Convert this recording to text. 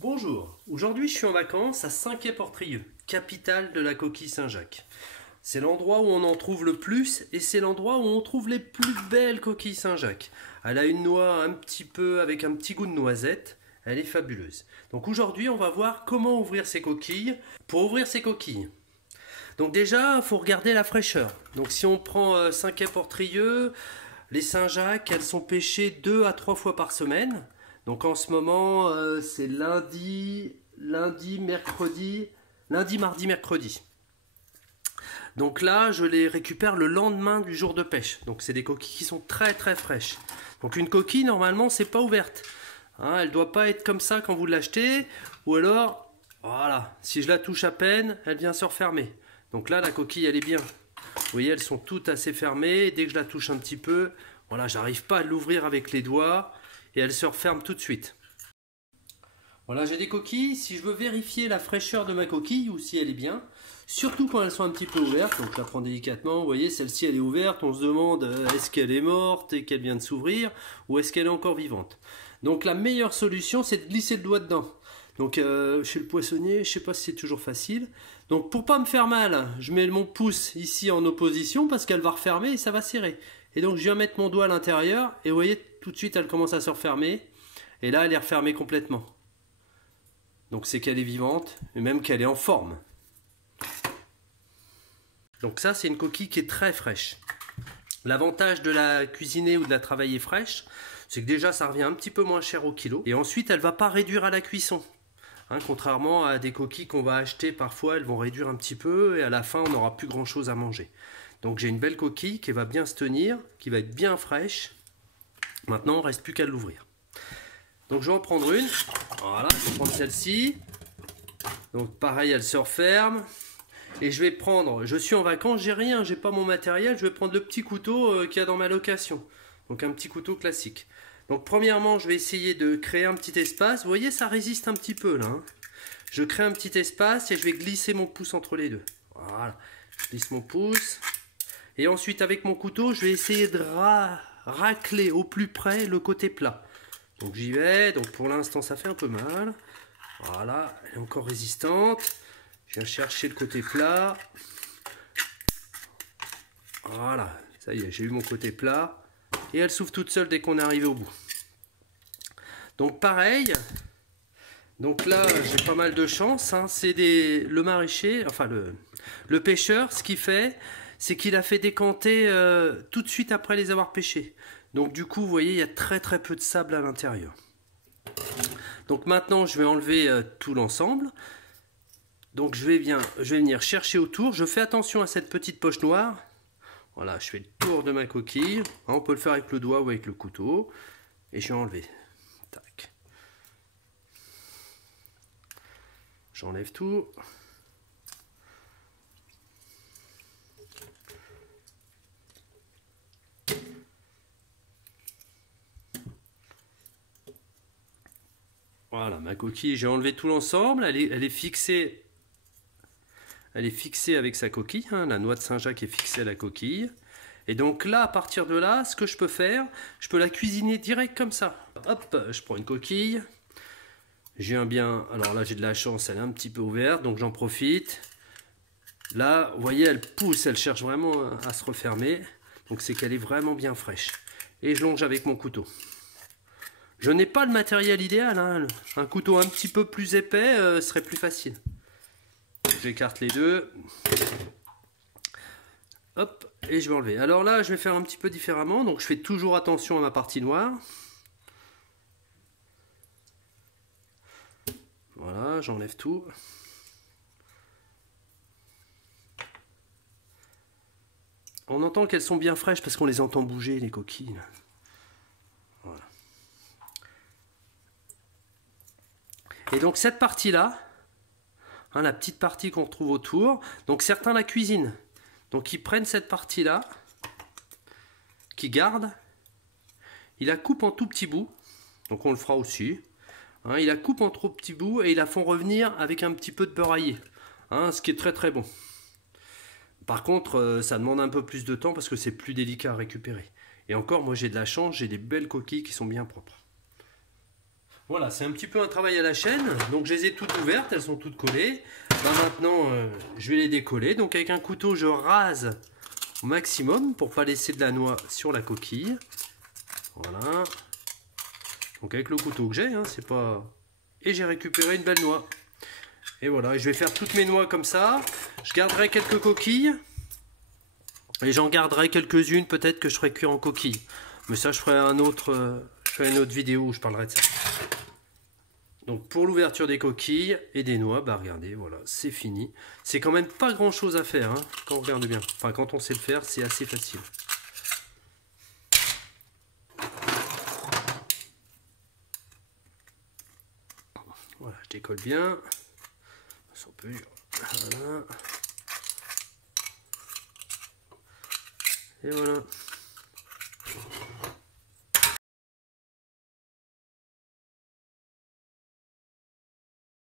Bonjour, aujourd'hui je suis en vacances à Saint-Quay-Portrieux, capitale de la coquille Saint-Jacques. C'est l'endroit où on en trouve le plus et c'est l'endroit où on trouve les plus belles coquilles Saint-Jacques. Elle a une noix un petit peu avec un petit goût de noisette, elle est fabuleuse. Donc aujourd'hui on va voir comment ouvrir ces coquilles. Pour ouvrir ces coquilles, donc déjà il faut regarder la fraîcheur. Donc si on prend Saint-Quay-Portrieux, les Saint-Jacques elles sont pêchées 2 à 3 fois par semaine. Donc en ce moment, c'est lundi, mardi, mercredi. Donc là, je les récupère le lendemain du jour de pêche. Donc c'est des coquilles qui sont très très fraîches. Donc une coquille, normalement, c'est pas ouverte. Hein, elle doit pas être comme ça quand vous l'achetez. Ou alors, voilà, si je la touche à peine, elle vient se refermer. Donc là, la coquille, elle est bien. Vous voyez, elles sont toutes assez fermées. Dès que je la touche un petit peu, voilà, j'arrive pas à l'ouvrir avec les doigts. Et elle se referme tout de suite. Voilà, j'ai des coquilles. Si je veux vérifier la fraîcheur de ma coquille ou si elle est bien, surtout quand elles sont un petit peu ouvertes, donc je la prends délicatement, vous voyez, celle-ci elle est ouverte, on se demande est-ce qu'elle est morte et qu'elle vient de s'ouvrir ou est-ce qu'elle est encore vivante. Donc la meilleure solution c'est de glisser le doigt dedans. Donc chez le poissonnier, je sais pas si c'est toujours facile. Donc pour pas me faire mal, je mets mon pouce ici en opposition parce qu'elle va refermer et ça va serrer. Et donc je viens mettre mon doigt à l'intérieur et vous voyez tout de suite elle commence à se refermer. Et là elle est refermée complètement. Donc c'est qu'elle est vivante et même qu'elle est en forme. Donc ça c'est une coquille qui est très fraîche. L'avantage de la cuisiner ou de la travailler fraîche, c'est que déjà ça revient un petit peu moins cher au kilo. Et ensuite elle ne va pas réduire à la cuisson. Hein, contrairement à des coquilles qu'on va acheter parfois, elles vont réduire un petit peu et à la fin on n'aura plus grand chose à manger. Donc j'ai une belle coquille qui va bien se tenir, qui va être bien fraîche. Maintenant il ne reste plus qu'à l'ouvrir. Donc je vais en prendre une. Voilà, je vais prendre celle-ci. Donc pareil, elle se referme. Et je vais prendre, je suis en vacances, j'ai rien, j'ai pas mon matériel, je vais prendre le petit couteau qu'il y a dans ma location. Donc un petit couteau classique. Donc premièrement, je vais essayer de créer un petit espace. Vous voyez, ça résiste un petit peu là. Hein. Je crée un petit espace et je vais glisser mon pouce entre les deux. Voilà, je glisse mon pouce. Et ensuite, avec mon couteau, je vais essayer de racler au plus près le côté plat. Donc j'y vais. Donc pour l'instant, ça fait un peu mal. Voilà, elle est encore résistante. Je viens chercher le côté plat. Voilà, ça y est, j'ai eu mon côté plat. Et elle s'ouvre toute seule dès qu'on est arrivé au bout. Donc pareil. Donc là, j'ai pas mal de chance. Hein. C'est le maraîcher, enfin le pêcheur, ce qu'il fait, c'est qu'il a fait décanter tout de suite après les avoir pêchés. Donc du coup, vous voyez, il y a très très peu de sable à l'intérieur. Donc maintenant, je vais enlever tout l'ensemble. Donc je vais venir chercher autour. Je fais attention à cette petite poche noire. Voilà, je fais le tour de ma coquille. Hein, on peut le faire avec le doigt ou avec le couteau. Et je vais enlever. Tac. J'enlève tout. Voilà, ma coquille, j'ai enlevé tout l'ensemble. Elle est fixée. Elle est fixée avec sa coquille. Hein, la noix de Saint-Jacques est fixée à la coquille. Et donc là, à partir de là, ce que je peux faire, je peux la cuisiner direct comme ça. Hop, je prends une coquille. J'ai un bien. Alors là, j'ai de la chance, elle est un petit peu ouverte, donc j'en profite. Là, vous voyez, elle pousse, elle cherche vraiment à se refermer. Donc c'est qu'elle est vraiment bien fraîche. Et je longe avec mon couteau. Je n'ai pas le matériel idéal. Hein. Un couteau un petit peu plus épais serait plus facile. J'écarte les deux. Hop, et je vais enlever. Alors là, je vais faire un petit peu différemment. Donc je fais toujours attention à ma partie noire. Voilà, j'enlève tout. On entend qu'elles sont bien fraîches parce qu'on les entend bouger, les coquilles. Voilà. Et donc cette partie-là, hein, la petite partie qu'on retrouve autour, donc certains la cuisinent. Donc ils prennent cette partie-là, qu'ils gardent, ils la coupent en tout petits bouts, donc on le fera aussi. Hein, ils la coupent en trop petits bouts et ils la font revenir avec un petit peu de beurre aillé, hein, ce qui est très très bon. Par contre, ça demande un peu plus de temps parce que c'est plus délicat à récupérer. Et encore, moi j'ai de la chance, j'ai des belles coquilles qui sont bien propres. Voilà, c'est un petit peu un travail à la chaîne. Donc je les ai toutes ouvertes, elles sont toutes collées. Là, maintenant, je vais les décoller. Donc avec un couteau, je rase au maximum pour pas laisser de la noix sur la coquille. Voilà. Donc avec le couteau que j'ai, hein, c'est pas... Et j'ai récupéré une belle noix. Et voilà, je vais faire toutes mes noix comme ça. Je garderai quelques coquilles. Et j'en garderai quelques-unes peut-être que je ferai cuire en coquille. Mais ça, je ferai une autre vidéo où je parlerai de ça. Donc pour l'ouverture des coquilles et des noix, bah regardez, voilà, c'est fini. C'est quand même pas grand chose à faire, hein, quand on regarde bien. Enfin, quand on sait le faire, c'est assez facile. Voilà, je décolle bien. C'est un peu dur. Voilà. Et voilà.